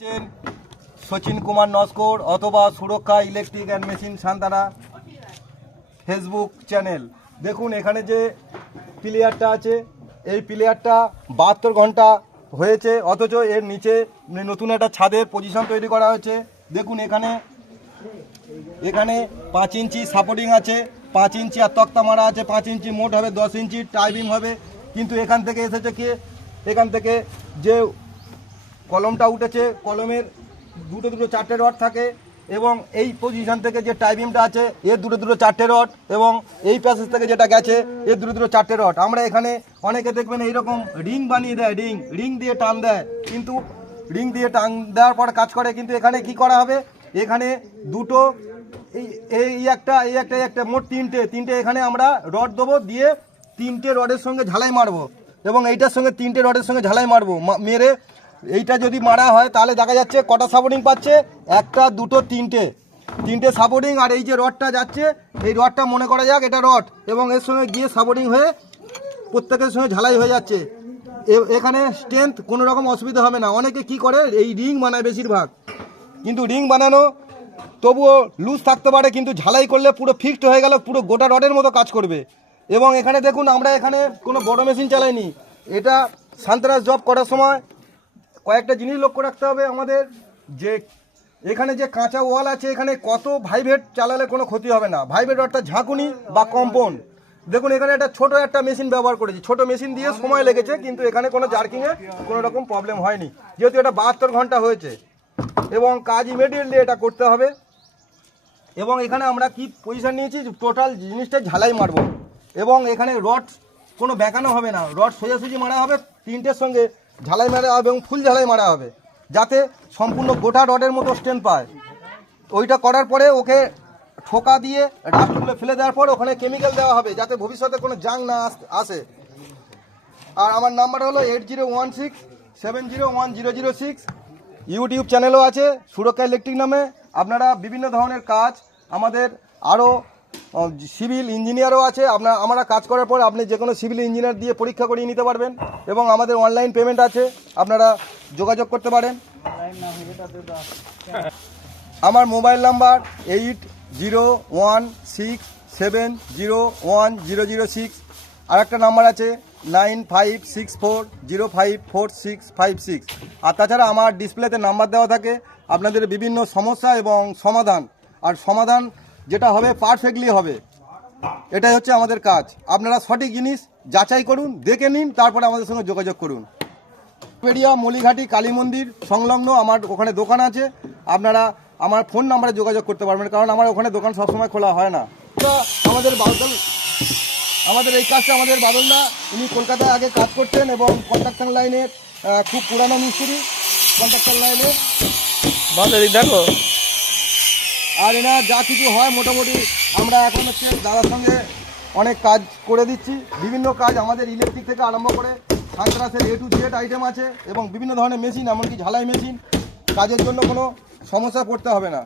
সচিন কুমার নস্কর অথবা সুরক্ষা electric and machine Santana Facebook channel. দেখুন এখানে যে প্লেয়ারটা আছে, এই প্লেয়ারটা 72 ঘন্টা হয়েছে, অথচ এর নিচে নতুন একটা ছাদের পজিশন তৈরি করা হয়েছে। দেখুন এখানে 5 ইঞ্চি সাপোর্টিং আছে, 5 ইঞ্চি আর তক্তা মারা আছে, 5 ইঞ্চি মোট হবে, 10 ইঞ্চি টাইবিং হবে। কিন্তু এখান থেকে এসেছে কি, এখান থেকে যে কলমটা উঠেছে, কলমের দুটো চারটে রড থাকে, এবং এই পজিশন থেকে যে টাইবিংটা আছে এর দুটো চারটে রড, এবং এই প্যাসেজ থেকে যেটা গেছে এর দুটো চারটে রড। আমরা এখানে অনেকে দেখবেন এইরকম রিং বানিয়ে দেয়, রিং দিয়ে টান দেয়, কিন্তু রিং দিয়ে টান দেওয়ার পর কাজ করে। কিন্তু এখানে কি করা হবে, এখানে দুটো এই একটা মোট তিনটে এখানে আমরা রড দেবো, দিয়ে 3টে রডের সঙ্গে ঝালাই মারবো, এবং এইটার সঙ্গে 3টে রডের সঙ্গে ঝালাই মারবো। মেরে এইটা যদি মারা হয় তাহলে দেখা যাচ্ছে কটা সাপোর্টিং পাচ্ছে, 1 2 3টে সাপোর্টিং। আর এই যে রডটা যাচ্ছে, এই রডটা মনে করা যাক এটা রড, এবং এর সঙ্গে গিয়ে সাপোর্টিং হয়ে প্রত্যেকের সঙ্গে ঝালাই হয়ে যাচ্ছে। এখানে স্ট্রেংথ কোনো রকম অসুবিধা হবে না। অনেকে কি করে, এই রিং বানায় বেশিরভাগ, কিন্তু রিং বানানো তবুও লুজ থাকতে পারে, কিন্তু ঝালাই করলে পুরো ফিক্সড হয়ে গেল, পুরো গোটা রডের মতো কাজ করবে। এবং এখানে দেখুন আমরা এখানে কোনো বড় মেশিন চালাইনি। এটা সান্তানাস জব করার সময় কয়েকটা জিনিস লক্ষ্য রাখতে হবে আমাদের, যে এখানে যে কাঁচা ওয়াল আছে, এখানে কত ভাইব্রেট চালালে কোনো ক্ষতি হবে না। ভাইব্রেট অর্থাৎ ঝাঁকুনি বা কম্পন। দেখুন এখানে ছোট একটা মেশিন ব্যবহার করেছি, ছোট মেশিন দিয়ে সময় লেগেছে, কিন্তু এখানে কোনো জার্কিংয়ে কোনো রকম প্রবলেম হয়নি, যেহেতু এটা 72 ঘন্টা হয়েছে, এবং কাজ ইমিডিয়েটলি এটা করতে হবে। এবং এখানে আমরা কি পজিশন নিয়েছি, টোটাল জিনিসটা ঝালাই মারবো, এবং এখানে রড কোনো বেঁকানো হবে না, রড সোজাসুজি মারা হবে, 3টের সঙ্গে ঝালাই মারা হবে এবং ফুল ঝালাই মারা হবে, যাতে সম্পূর্ণ গোটা রডের মতো স্ট্রেন্থ পায়। ওইটা করার পরে ওকে ঠোকা দিয়ে ডাস্টগুলো ফেলে দেওয়ার পর ওখানে কেমিক্যাল দেওয়া হবে, যাতে ভবিষ্যতে কোনো জাং না আসে। আর আমার নাম্বার হলো 8016701006। ইউটিউব চ্যানেলও আছে সুরক্ষা ইলেকট্রিক নামে। আপনারা বিভিন্ন ধরনের কাজ, আমাদের আরও সিভিল ইঞ্জিনিয়ারও আছে, আমরা কাজ করার পর আপনি যে কোনো সিভিল ইঞ্জিনিয়ার দিয়ে পরীক্ষা করিয়ে নিতে পারবেন, এবং আমাদের অনলাইন পেমেন্ট আছে, আপনারা যোগাযোগ করতে পারেন। আমার মোবাইল নাম্বার 8016701006। আর একটা নাম্বার আছে 9564054656। আর তাছাড়া আমার ডিসপ্লেতে নাম্বার দেওয়া থাকে, আপনাদের বিভিন্ন সমস্যা এবং সমাধান, আর সমাধান যেটা হবে পারফেক্টলি হবে, এটাই হচ্ছে আমাদের কাজ। আপনারা সঠিক জিনিস যাচাই করুন, দেখে নিন, তারপরে আমাদের সঙ্গে যোগাযোগ করুন। পেরিয়া মলিঘাটি কালী মন্দির সংলগ্ন আমার ওখানে দোকান আছে, আপনারা আমার ফোন নাম্বারে যোগাযোগ করতে পারবেন, কারণ আমার ওখানে দোকান সবসময় খোলা হয় না। আমাদের এই কাজটা আমাদের বাদলদা, উনি কলকাতায় আগে কাজ করতেন, এবং কন্ট্রাকশন লাইনে খুব পুরানো মিস্ত্রি, কন্ট্রাকশন লাইনে দেখো। আর এনা যা কিছু হয় মোটামুটি আমরা এখন হচ্ছে দাদার সঙ্গে অনেক কাজ করে দিচ্ছি। বিভিন্ন কাজ আমাদের ইলেকট্রিক থেকে আরম্ভ করে সান্তানাসের A to Z আইটেম আছে, এবং বিভিন্ন ধরনের মেশিন, এমনকি ঝালাই মেশিন, কাজের জন্য কোনো সমস্যা পড়তে হবে না।